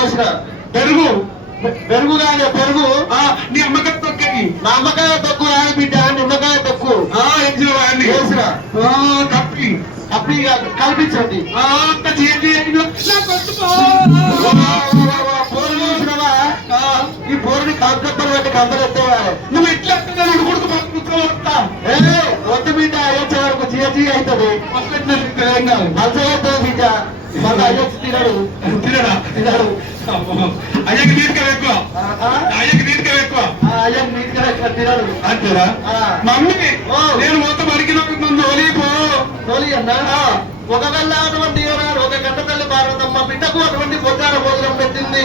పోసిన పెరుగు పెరుగు కాదు పెరుగు. నీ అమ్మకాయ తొక్కకి నా అమ్మకాయ తక్కువ రాదు బిడ్డ, నిమ్మకాయ తక్కువ వేసిన తప్పి అప్పి కాదు కల్పించండి. పోరు చూసినవా? ఈ పోరుని కంపెనీ పెట్టి కంపెనీ ఎత్తేవాడు. నువ్వు ఎట్లా కొడుకు వస్తా వద్దు బిడ్డ అయ్యొచ్చే వరకు జీజీ అవుతుంది. మంచిగా బిడ్డ మళ్ళీ అయ్యొచ్చి తినడు తినడా తినడు. అయ్యకి నీటిగా ఎక్కువ అయ్యకి నీటిగా ఎక్కువ అయ్యకు నీట్గా ఎక్కువ తినడు అంతేరా మమ్మీ నేను మొత్తం అడిగిన ముందు ఒలిపో తోలి అన్నా. ఒకవేళ అటువంటి ఒక గంట తల్లి భారతమ్మ బిడ్డకు అటువంటి బొద్దార భోజనం పెట్టింది.